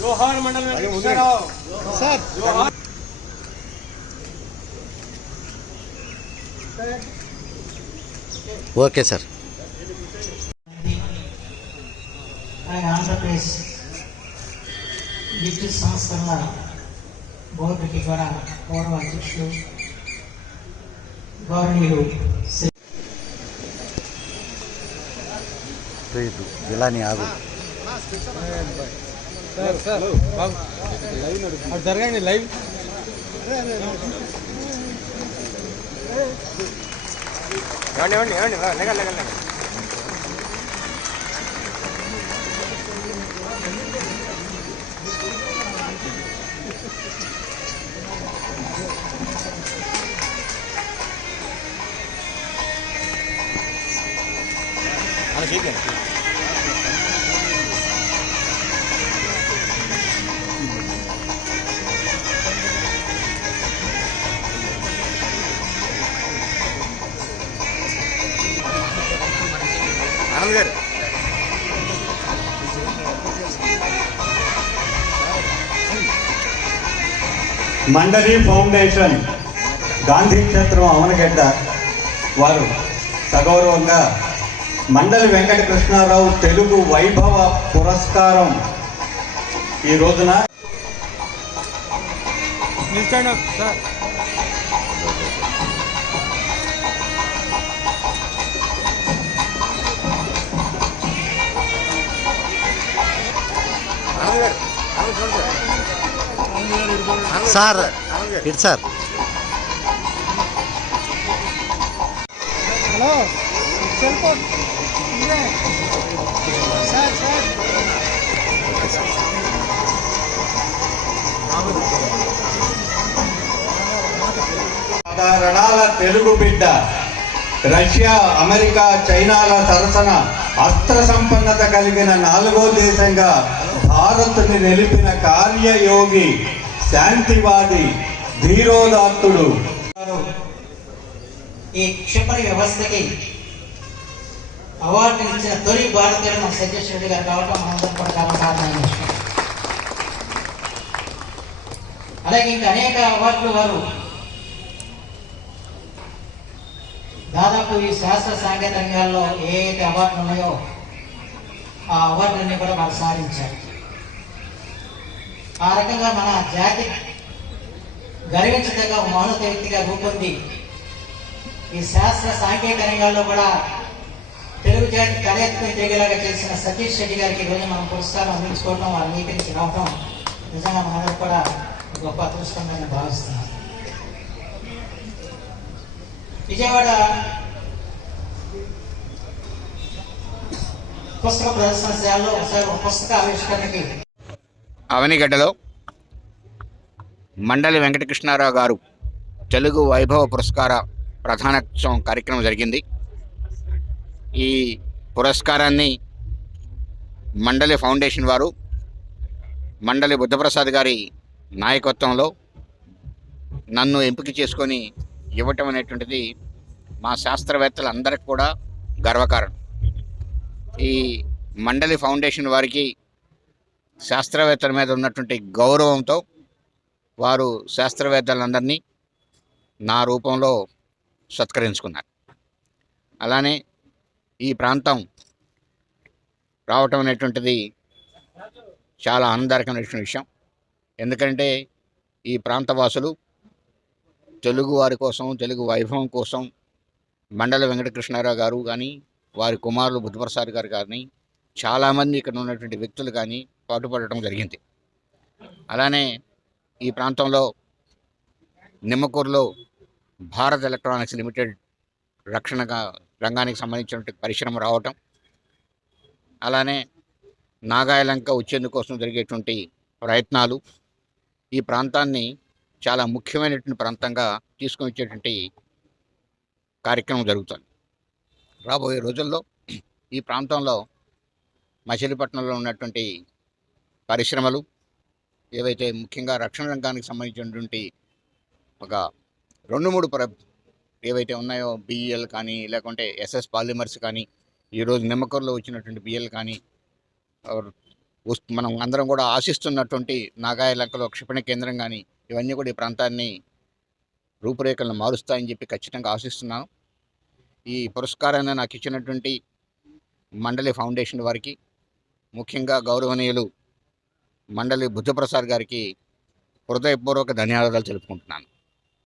जोहार मंडल वेंकटेश्वरराव सर जोहार okay sir. Andhra Pradesh విద్యుత్ సంస్థల బోర్డుకి కూడా గౌరవ అధ్యక్షుడు గౌరవనీయులు ఇలానే ఆగు జరగండి లైవ్ ఆనంద్ గారు మండలి ఫౌండేషన్ గాంధీ క్షేత్రం అవనగడ్డ వారు సగౌరవంగా మండలి వెంకట కృష్ణారావు తెలుగు వైభవ పురస్కారం ఈ రోజున సార్ సార్ ఇటు sir. Hello cell phone sir సాధారణాల తెలుగు బిడ్డ రష్యా అమెరికా చైనాల సరసన అస్త్ర సంపన్నత కలిగిన 4వ దేశంగా భారత్ని నిలిపిన కార్యయోగి శాంతివాది ధీరోదాత్తుడు ఈ క్షిపణి వ్యవస్థకి అవార్డు ఇచ్చిన తొలి భారతీయుడు మన సతీష్ రెడ్డి గారు కావటం మనందరం కూడా కారణమైన విషయం. అలాగే ఇంకా అనేక అవార్డులు వారు దాదాపు ఈ శాస్త్ర సాంకేతిక రంగాల్లో ఏ అవార్డులు ఉన్నాయో ఆ అవార్డులన్నీ కూడా వారు సాధించారు. ఆ రకంగా మన జాతి గర్వించదగ్గ మహోన్నత వ్యక్తిగా రూపొంది ఈ శాస్త్ర సాంకేతిక రంగాల్లో కూడా తెలుగు జాతి తలెత్తుకుని తిరిగేలాగా చేసిన సతీష్ రెడ్డి గారికి ఈరోజు మనం పురస్కారం అందించుకోవడం వారి నీతికి రావటం నిజంగా మనందరూ కూడా గొప్ప అదృష్టంగా నేను భావిస్తున్నాను. విజయవాడ పుస్తక ప్రదర్శనశాలలో ఒకసారి ఒక పుస్తక ఆవిష్కరణకి అవనిగడ్డలో మండలి వెంకటకృష్ణారావు గారు తెలుగు వైభవ పురస్కార ప్రధానోత్సవం కార్యక్రమం జరిగింది. ఈ పురస్కారాన్ని మండలి ఫౌండేషన్ వారు మండలి బుద్ధప్రసాద్ గారి నాయకత్వంలో నన్ను ఎంపిక చేసుకొని ఇవ్వటం అనేటువంటిది మా శాస్త్రవేత్తలందరికీ కూడా గర్వకారణం. ఈ మండలి ఫౌండేషన్ వారికి శాస్త్రవేత్తల మీద ఉన్నటువంటి గౌరవంతో వారు శాస్త్రవేత్తలందరినీ నా రూపంలో సత్కరించుకున్నారు. అలానే ఈ ప్రాంతం రావటం అనేటువంటిది చాలా ఆనందకరమైనటువంటి విషయం. ఎందుకంటే ఈ ప్రాంత వాసులు తెలుగు వారి కోసం, తెలుగు వైభవం కోసం మండల వెంకటకృష్ణారావు గారు కానీ, వారి కుమారులు బుద్ధప్రసాద్ గారు కానీ, చాలామంది ఇక్కడ ఉన్నటువంటి వ్యక్తులు కానీ పాటుపడటం జరిగింది. అలానే ఈ ప్రాంతంలో నిమ్మకూరులో భారత్ ఎలక్ట్రానిక్స్ లిమిటెడ్ రక్షణగా రంగానికి సంబంధించినటువంటి పరిశ్రమ రావటం, అలానే నాగాయలంక వచ్చేందుకోసం జరిగేటువంటి ప్రయత్నాలు ఈ ప్రాంతాన్ని చాలా ముఖ్యమైనటువంటి ప్రాంతంగా తీసుకొని వచ్చేటువంటి కార్యక్రమం జరుగుతుంది. రాబోయే రోజుల్లో ఈ ప్రాంతంలో మచిలీపట్నంలో ఉన్నటువంటి పరిశ్రమలు ఏవైతే ముఖ్యంగా రక్షణ రంగానికి సంబంధించినటువంటి ఒక 2-3 ఏవైతే ఉన్నాయో బిఈఎల్ కానీ, లేకుంటే ఎస్ఎస్ పాలిమర్స్ కానీ, ఈరోజు నిమ్మకూరులో వచ్చినటువంటి బిఎల్ కానీ, మనం అందరం కూడా ఆశిస్తున్నటువంటి నాగాయలంకలో క్షిపణి కేంద్రం కానీ, ఇవన్నీ కూడా ఈ ప్రాంతాన్ని రూపురేఖలను మారుస్తాయని చెప్పి ఖచ్చితంగా ఆశిస్తున్నాను. ఈ పురస్కారాన్ని నాకు ఇచ్చినటువంటి మండలి ఫౌండేషన్ వారికి, ముఖ్యంగా గౌరవనీయులు మండలి బుద్ధప్రసాద్ గారికి హృదయపూర్వక ధన్యవాదాలు తెలుపుకుంటున్నాను.